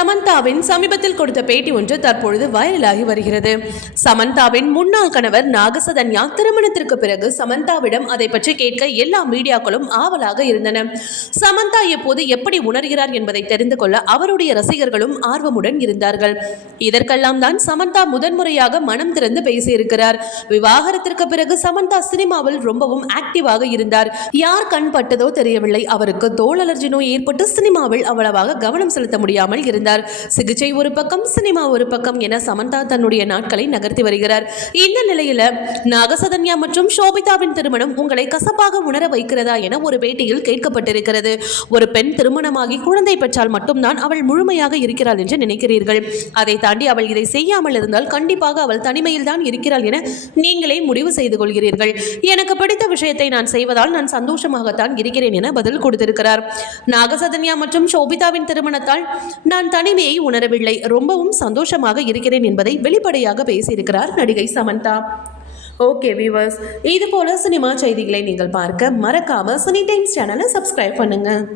சமந்தாவின் சமீபத்தில் கொடுத்த பேட்டி ஒன்று தற்பொழுது வைரலாகி வருகிறது. சமந்தாவின் முன்னாள் கணவர் நாகசதன்யா திருமணத்திற்கு பிறகு சமந்தாவிடம் அதை பற்றி கேட்க எல்லா மீடியாக்களும் ஆவலாக இருந்தன. சமந்தா எப்போது எப்படி உணர்கிறார் என்பதை தெரிந்து கொள்ள அவருடைய ரசிகர்களும் ஆர்வமுடன் இருந்தார்கள். இதற்கெல்லாம் தான் சமந்தா முதன்முறையாக மனம் திறந்து பேசியிருக்கிறார். விவாகரத்திற்கு பிறகு சமந்தா சினிமாவில் ரொம்பவும் ஆக்டிவாக இருந்தார். யார் கண் பட்டதோ தெரியவில்லை, அவருக்கு தோல் அலர்ஜி நோய் ஏற்பட்டு சினிமாவில் அவ்வளவாக கவனம் செலுத்த முடியாமல் இருந்தார். சிகிச்சை ஒரு பக்கம், சினிமா ஒரு பக்கம் என சமந்தா தன்னுடைய நாட்களை நகர்த்தி வருகிறார். இந்த நிலையில நாகசதன்யா மற்றும் ஷோபிதாவின் திருமணம் உங்களை கசப்பாக உணர வைக்கிறதா என ஒரு பேட்டியில் கேட்கப்பட்டிருக்கிறது. ஒரு பெண் திருமணமாகி குழந்தை பெற்றால் மட்டும்தான் அவள் முழுமையாக இருக்கிறாள் என்று நினைக்கிறீர்கள். அதை தாண்டி அவள் இதை செய்யாமல் இருந்தால் கண்டிப்பாக அவள் தனிமையில் தான் இருக்கிறாள் என நீங்களே முடிவு செய்து கொள்கிறீர்கள். எனக்கு பிடித்த விஷயத்தை நான் செய்வதால் நான் சந்தோஷமாகத்தான் இருக்கிறேன் என பதில் கொடுத்திருக்கிறார். நாகசதன்யா மற்றும் ஷோபிதாவின் திருமணத்தால் நான் தனிமையை உணரவில்லை, ரொம்பவும் சந்தோஷமாக இருக்கிறேன் என்பதை வெளிப்படையாக பேசியிருக்கிறார் நடிகை சமந்தா. ஓகே வியூவர்ஸ், இது போல சினிமா செய்திகளை நீங்கள் பார்க்க மறக்காம சினி டைம்ஸ் சேனலை சப்ஸ்கிரைப் பண்ணுங்க.